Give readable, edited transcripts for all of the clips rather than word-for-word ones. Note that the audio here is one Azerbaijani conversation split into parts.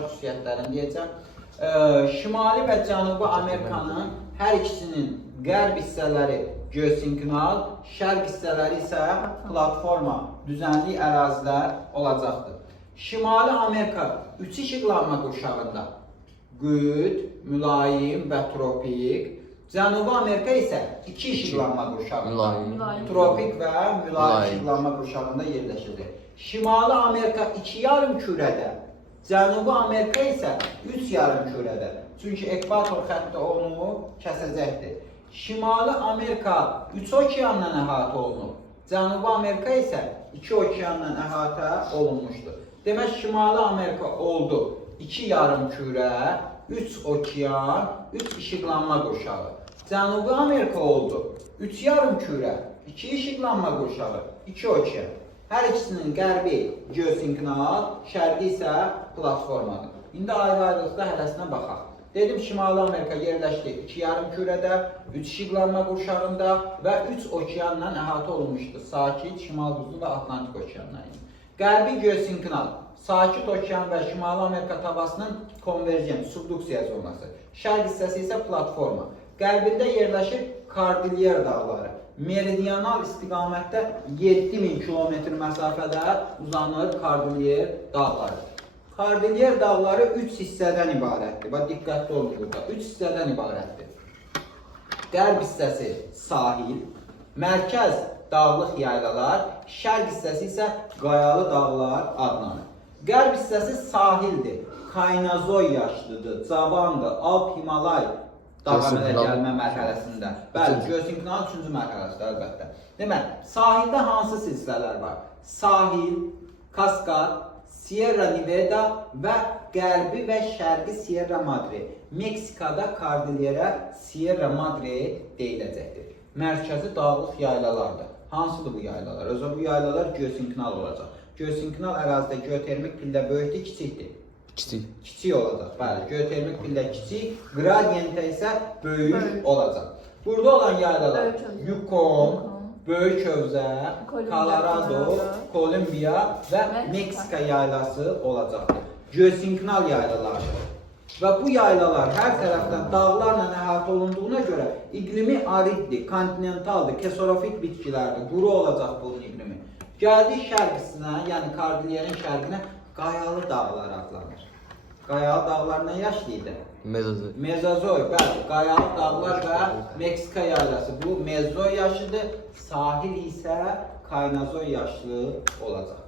special xüsusiyyətlərini deyəcəm. Şimali və Cənubi Amerikanın hər ikisinin qərb hissələri geosinkronal, şərq hissələri isə platforma, düzənlik ərazilər olacaqdır. Şimali Amerika 3 işıqlanma qurşağında qütb, mülayim və tropik. Cənubi Amerika isə 2 işıqlanma qurşağında, tropik və mülayim işıqlanma qurşağında yerləşir. Şimali Amerika 2 yarımkürədə, Cənubi Amerika isə 3 yarımkürədə. Çünki ekvator xətti onu kəsəcəkdir. Şimali Amerika 3 okeandan əhatə olunub, Cənubi Amerika isə 2 okeandan əhatə olunmuşdur. Demək, Şimali Amerika oldu 2 yarımkürə, 3 okean, 3 işıqlanma qurşağı. Cənubi Amerika oldu 3 yarımkürə, 2 işıqlanma qurşağı, 2 okean. Hər ikisinin qərbi geosinkronal, şərqi isə platformadır. İndi ayrı-ayrılıqda hərəsinə baxaq. Dedim, Şimali Amerika yerləşdi 2 yarımkürədə, 3 işıqlanma qurşağında və 3 okeanla əhatə olunmuşdur. Sakit, Şimal Buzlu və Atlantik okeanları. Qərbi geosinkronal, Sakit okean və Şimali Amerika tavasının konvergent, subduksiya zonası. Şərq hissəsi isə platforma. Qərbində yerləşir Kordilyer dağları. Meridional istiqamətdə 7000 kilometr məsafədə uzanır Kordilyer dağları. Kordilyer dağları 3 hissədən ibarətdir. Bax, diqqətli olun burada. 3 hissədən ibarətdir. Qərb hissəsi sahil, mərkəz dağlıq yaylalar, şərq hissəsi isə qayalı dağlar adlanır. Qərb hissəsi sahildir, Kaynazoy yaşlıdır, cavandır, Alp Himalay dağa gəlmə mərhələsində. Bəli, geosinkronal 3-cü mərhələsidir əlbəttə. Demək, sahildə hansı silsilələr var? Sahil, Kaskad, Sierra Nevada və qərbi və şərqi Sierra Madre. Meksikada Kordilyerə Sierra Madre deyiləcəkdir. Mərkəzi dağlıq yaylalardır. Hansıdır bu yaylalar? Özə bu yaylalar geosinkronal olacaq. Geosinkronal ərazidə geotermik pillə böyükdür, kiçikdir. Kiçik olacaq, bəli. Geotermik pillə kiçik, qradiyentə isə böyük olacaq. Burada olan yaylalar Yukon, Böyük Hövzə, Colorado, Kolumbiya və Meksika yaylası olacaqdır. Geosinkronal yaylalardır. Və bu yaylalar hər tərəfdən dağlarla əhatə olunduğuna görə iqlimi ariddir, kontinentaldır, kesorofik bitkilərdir, quru olacaq bunun iqlimi. Gəldik şərqisinə, yəni Kordilyerin şərqinə qayalı dağlar adlanır. Qayalı dağlar nə yaşlıydı? Mezozoy, bəli, qayalı dağlar və Meksika yaylası. Bu Mezozoy yaşlıdır, sahil isə Kaynazoy yaşlı olacaq.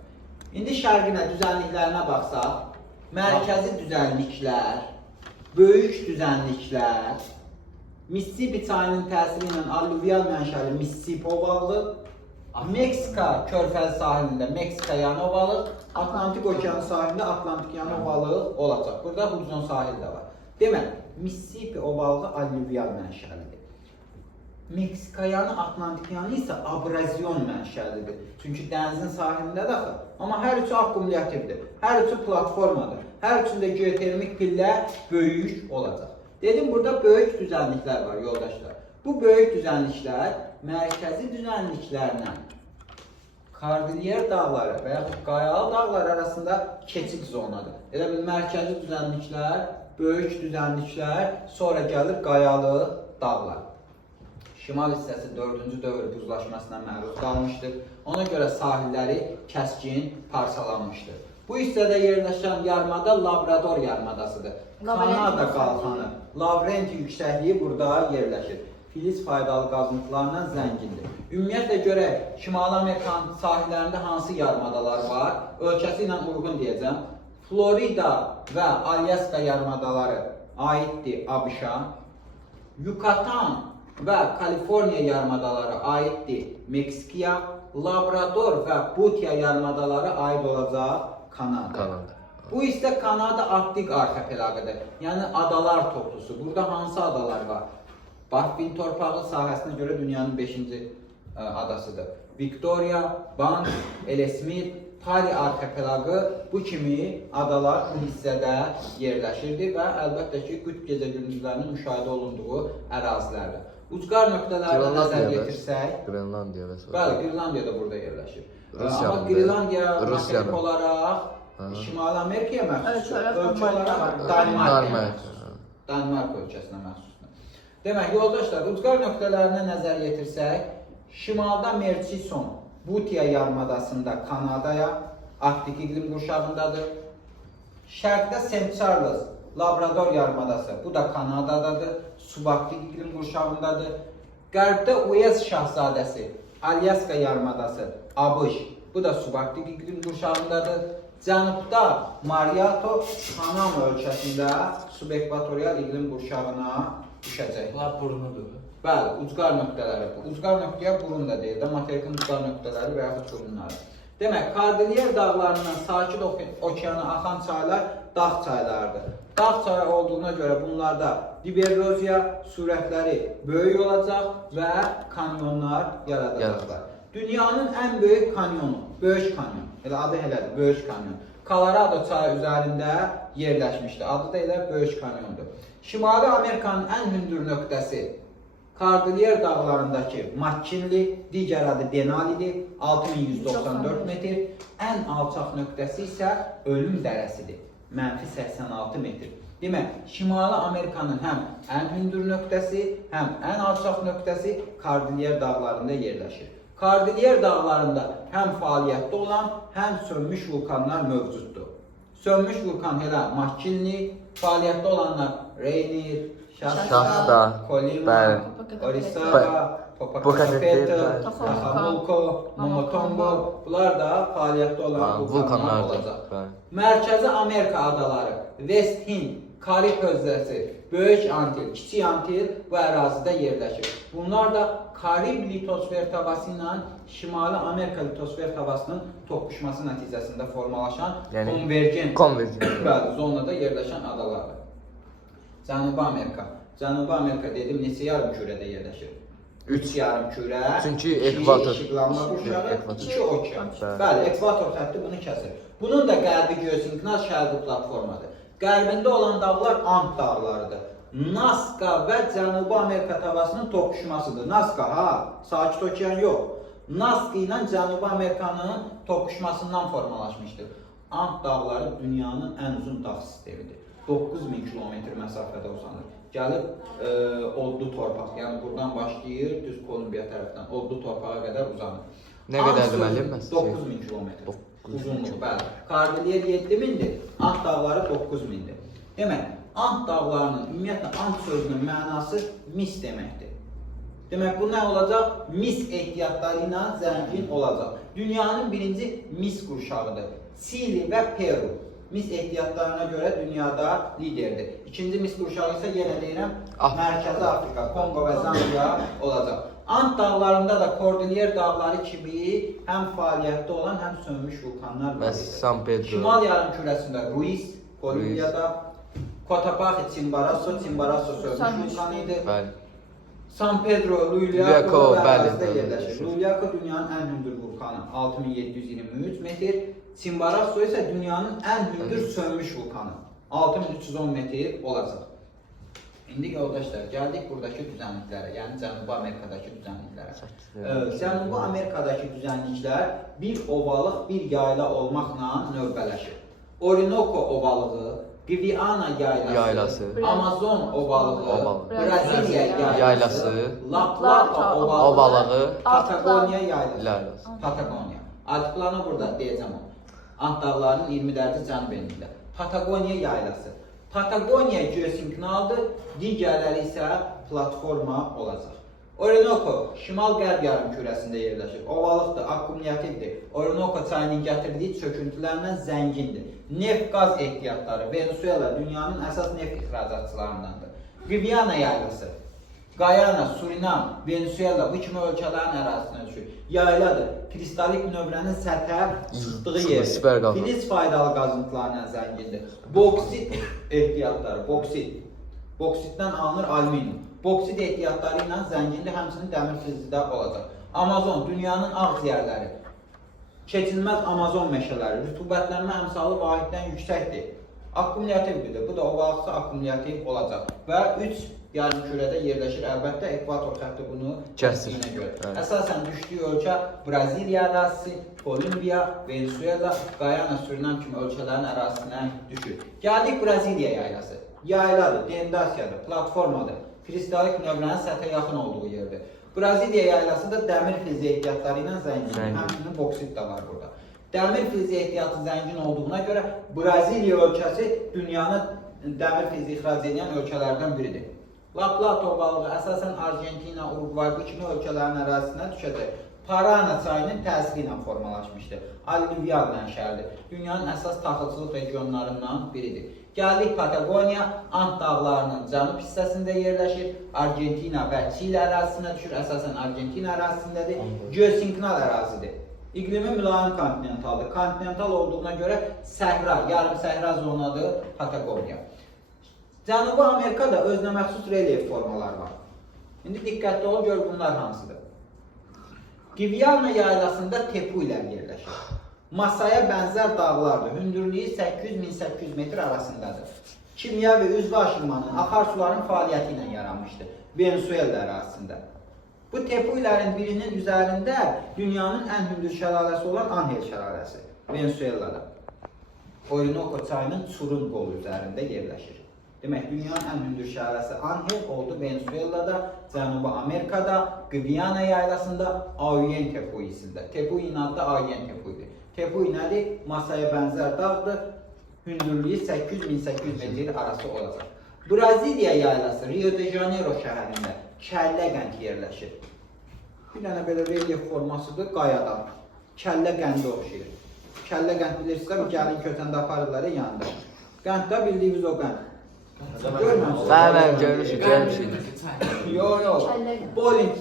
İndi şərqinə, düzənliklərinə baxsaq, mərkəzi düzənliklər, böyük düzənliklər, Mississippi çayının təsiri ilə alluvial mənşəli Mississippi ovalı, Meksika körfəzi sahilində Meksika yanı ovalı, Atlantik okeanı sahilində Atlantik yanı ovalı olacaq. Burada Hudson sahili də var. Demək, Mississippi ovalı alluvial mənşəlidir. Meksika yanı, Atlantik yanı isə abrazyon mənşəlidir. Çünki dənizin sahilində daxil. Amma hər üçü akkumulyativdir, hər üçü platformadır. Hər üçündə geotermik pillə böyük olacaq. Dedim, burada böyük düzənliklər var, yoldaşlar. Bu böyük düzənliklər mərkəzi düzənliklərlə Kordilyer dağları və yaxud qayalı dağlar arasında keçid zonadır. Elə bil mərkəzi düzənliklər, böyük düzənliklər, sonra gəlir qayalı dağlar. Şimal hissəsi 4-cü dövr buzlaşmasına məruz qalmışdır. Ona görə sahilləri kəskin parçalanmışdır. Bu hissədə yerləşən yarımada Labrador yarımadasıdır. Kanada qalxanı, Lavrenti yüksəkliyi burada yerləşir. Filiz faydalı qazıntılarla zəngindir. Ümumiyyətlə görək, Şimali Amerikanın sahillərində hansı yarımadalar var? Ölkəsi ilə uyğun deyəcəm. Florida və Alyaska yarımadaları aiddir ABŞ-a. Yucatan və Kaliforniya yarımadaları aiddir Meksikaya. Labrador və Butiya yarımadaları aid olacaq Kanada. Bu isə Kanada Arktik arxipelagıdır. Yəni adalar toplusu. Burada hansı adalar var? Baffin torpağı sahəsinə görə dünyanın 5-ci adasıdır. Victoria, Banff, Ellesmere, Pari arxipelagı bu kimi adalar bu hissədə yerləşirdi və əlbəttə ki, qütb gecə-gündüzlərinin müşahidə olunduğu ərazilərdir. Ucqar nöqtələrdə nəzər yetirsək, Qrenlandiya və s. Bəli, Qrenlandiya da burada yerləşir. Amma Qrenlandiya materik olaraq Şimali Amerikaya məxsusdur. Evet, Ölkə olaraq Danimark ölkəsinə məxsusdur. Demək, yoldaşlar, ucqar nöqtələrinə nəzər yetirsək, şimalda Murchison, Boothia yarımadasında Kanadaya, Arktik iqlim qurşağındadır. Şərqdə St. Charles, Labrador yarımadası, bu da Kanadadadır, subarktik iqlim qurşağındadır. Qərbdə Uels şahzadəsi, Alyaska yarımadası, ABŞ, bu da subarktik iqlim qurşağındadır. Cənubda Mariato, Panama ölkəsində subekvatorial iqlim qurşağına düşəcək. Bunlar burunudur. Bəli, ucqar nöqtələri bu. Ucqar nöqtəyə burun da deyir də, materikin ucqar nöqtələri və yaxud burunları. Demək, Kordilyer dağlarından Sakit okeana axan çaylar dağ çaylarıdır. Dağ çayı olduğuna görə bunlarda diveroziya sürətləri böyük olacaq və kanyonlar yaradacaqlar. Dünyanın ən böyük kanyonu, Böyük kanyon, elə adı elədir, Böyük kanyon. Colorado çayı üzərində yerləşmişdir. Adı da elə Böyük kanyondur. Şimali Amerikanın ən hündür nöqtəsi Kordilyer dağlarındakı McKinley, digər adı Denalidir, 6194 metr. Ən alçaq nöqtəsi isə Ölüm dərəsidir, -86 metr. Demək, Şimali Amerikanın həm ən hündür nöqtəsi, həm ən alçaq nöqtəsi Kordilyer dağlarında yerləşir. Kordilyer dağlarında həm fəaliyyətdə olan, həm sönmüş vulkanlar mövcuddur. Sönmüş vulkan elə McKinley, fəaliyyətdə olanlar Rainier, Shasta, Colima, Orizaba, Popocatépetl, Acapulco, Momotombo, bunlar da fəaliyyətdə olan vulkanlar olacaq. Mərkəzi Amerika adaları, West Hind, Karib hövzəsi, Böyük Antil, Kiçik Antil bu ərazidə yerləşir. Bunlar da Karib litosfer təbası ilə Şimali Amerika litosfer təbasının toqquşması nəticəsində formalaşan konvergent zonada yerləşən adalardır. Cənubi Amerika. Cənubi Amerika dedim, neçə yarımkürədə yerləşir? 3 yarımkürə, 2 işıqlanma qurşağı, 2 okean. Bəli, ekvator xətti bunu kəsir. Bunun da qərbi geosinklinal şərqi platformadır. Qərbində olan dağlar Ant dağlarıdır. Nazca və Cənubi Amerika təbasının toqquşmasıdır. Nazca, Sakit okean yox. Nazca ilə Cənubi Amerikanın toqquşmasından formalaşmışdır. Ant dağları dünyanın ən uzun dağ sistemidir. 9000 kilometr məsafədə uzanır. Gəlib odlu torpaq, yəni buradan başlayır, düz Kolumbiya tərəfdən odlu torpağa qədər uzanır. Nə qədərdir müəllim? 9000 kilometr uzunluğu, bəli. Kordilyer 7000-dir, Ant dağları 9000-dir. Demək, Ant dağlarının, ümumiyyətlə Ant sözünün mənası mis deməkdir. Demək, bu nə olacaq? Mis ehtiyatları ilə zəngin olacaq. Dünyanın birinci mis qurşağıdır. Çili və Peru. Mis ehtiyatlarına görə dünyada liderdir. İkinci mis qurşağı isə yenə deyirəm, Mərkəzi Afrika, Kongo və Zambiya olacaq. Ant dağlarında da Kordilyer dağları kimi həm fəaliyyətdə olan, həm sönmüş vulkanlar var. Şimal yarımkürəsində Ruiz, Kolumbiyada, Cotopaxi, Chimborazo sönmüş vulkanı idi. San Pedro, Luluyaco ərazisində yerləşir. Luluyaco dünyanın ən hündür vulkanı, 6723 metr. Chimborazo isə dünyanın ən hündür sönmüş vulkanı, 6310 metr olacaq. İndi yoldaşlar, gəldik buradakı düzənliklərə, yəni Cənubi Amerikadakı düzənliklərə. Cənubi Amerikadakı düzənliklər bir ovalıq, bir yayla olmaqla növbələşir. Orinoco ovalığı, Guyana yaylası, Amazon ovalığı, Braziliya yaylası, La Plata ovalığı, Patagonya yaylası. Patagonya. Altiplano burada deyəcəm onu. Ant dağlarının 20 dərəcə cənub enliyində. Patagonya yaylası. Patagonya geosinklinaldır, digərləri isə platforma olacaq. Orinoco şimal-qərb yarımkürəsində yerləşir. Ovalıqdır, akkumulyativdir. Orinoco çayının gətirdiyi çöküntülərlə zəngindir. Neft, qaz ehtiyatları, Venezuela dünyanın əsas neft ixracatçılarındandır. Guyana yaylası, Guyana, Surinam, Venezuela bu kimi ölkələrin ərazisinə düşür. Yayladır, kristalik növrənin səthə çıxdığı yer. Filiz faydalı qazıntılarla zəngindir. Boksit ehtiyatları, boksitdən alınır alüminium. Boksit ehtiyatları ilə zəngindir, həmçinin dəmir filizidə olacaq. Amazon, dünyanın ağciyərləri, keçilməz Amazon meşələri, rütubətlənmə əmsalı vahiddən yüksəkdir. Akkumulyativdir, bu da ovalıqsa akkumulyativ olacaq. Və 3 yarımkürədə yerləşir. Əlbəttə ekvator xətti bunu Kəsir. kəsdiyinə görə. Evet. Əsasən düşdüyü ölkə Braziliya ərazisi, Kolumbiya, Venezuela, Guyana, Surinam kimi ölkələrin ərazisinə düşür. Gəldik Braziliya yaylası. Yayladır, dendasiyadır, platformadır. Kristalik növlərin səthə yaxın olduğu yerdir. Braziliya yaylası da dəmir filizi ehtiyatları ilə zəngindir. Həmçinin boksit də var burada. Dəmir filizi ehtiyatı zəngin olduğuna görə Braziliya ölkəsi dünyanın dəmir filizi ixrac edən ölkələrdən biridir. La Plata ovalığı əsasən Argentina, Uruguay bu kimi ölkələrin ərazisinə düşəcək. Parana çayının təsiri ilə formalaşmışdır. Alluvial mənşəlidir. Dünyanın əsas taxılçılıq regionlarından biridir. Gəldik Patagoniya, Ant dağlarının cənub hissəsində yerləşir. Argentina və Çili ərazisinə düşür. Əsasən Argentina ərazisindədir. Geosinklinal ərazidir. İqlimi mülayim kontinentaldır. Kontinental olduğuna görə səhra, yarım səhra zonadır Patagoniya. Cənubi Amerikada özünə məxsus relyef formaları var. İndi diqqətli ol, gör bunlar hansıdır. Guyana yaylasında Tepuilər yerləşir. Masaya bənzər dağlardır. Hündürlüyü 800-1800 metr arasındadır. Kimyəvi üzvü aşınmanın, akarsuların fəaliyyəti ilə yaranmışdır. Venezuela ərazisində. Bu Tepuilərin birinin üzərində dünyanın ən hündür şəlaləsi olan Angel şəlaləsi. Venezuela'da. Orinoco çayının Çurun qolu üzərində yerləşir. Demək, dünyanın ən hündür şəlaləsi Angel oldu Venezuela'da, Cənubi Amerikada, Guyana yaylasında, Ayen Tepuisində. Tepuin adı da Ayen Tepuidir. Tepui nədir? Masaya bənzər dağdır. Hündürlüyü 800-1800 metr arası olacaq. Braziliya yaylası Rio de Janeiro şəhərində kəllə qənd yerləşir. Bir dənə belə relyef formasıdır qayadan. Kəllə qəndə oxşayır. Kəllə qənd bilirsinizsə, gəlin kötəndə aparırlar yanında. Qənd də bildiyimiz o qənd. Bəli, görmüşük. Yox. Bowling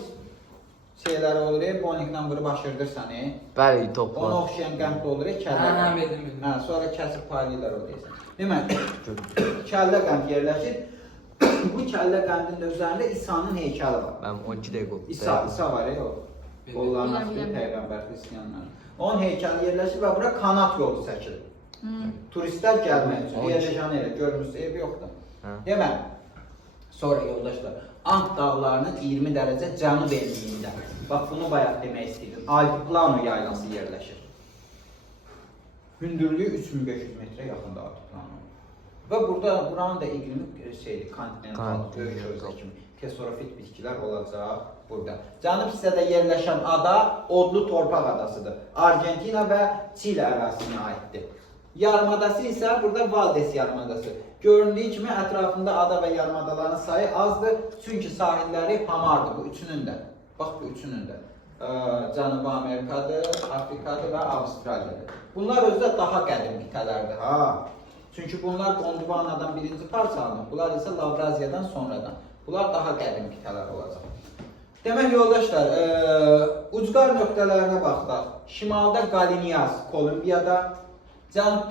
şeyləri olur, bowlingdən vurub aşırırsan. Bəli, topla. Ona oxşayan qənd olur, kəllə qənd. Sonra kəsib paylayırlar o deyəsən. Demək, kəllə qənd yerləşir. Bu kəllə qəndin üzərində İsa'nın heykəli var. Mən 12 dəqiqə oldu. İsa var, Allahın asli peyğəmbər xristiyanlar. Onun heykəli yerləşir və bura kanat yolu çəkilir. Turistlər gəlmək üçün, Rio de Janeiro görmüsünüz, ev yoxdur. Demək, sonra yoldaşlar, Ant dağlarının 20 dərəcə cənub enliyində, bax bunu bayaq demək istəyirdim, Altiplano yaylası yerləşir. Hündürlüyü 3500 metrə yaxında Altiplano. Və buranın da iqlimi kontinental, böyük ölkə kimi kesorofit bitkilər olacaq burada. Cənub hissədə yerləşən ada odlu torpaq adasıdır. Argentina və Çili ərazisinə aiddir. Yarımadası isə burada Valdes yarımadası. Göründüyü kimi ətrafında ada və yarımadaların sayı azdır. Çünki sahilləri hamardır bu üçünün də. Bax bu üçünün də. Cənubi Amerikadır, Afrikadır və Avstraliyadır. Bunlar özü də daha qədim qitələrdir. Çünki bunlar Gondvanadan birinci parçalanır. Bunlar isə Lavraziyadan sonradan. Bunlar daha qədim qitələr olacaq. Demək yoldaşlar, ucqar nöqtələrinə baxdaq. Şimalda Qalinyas, Kolumbiyada, cənub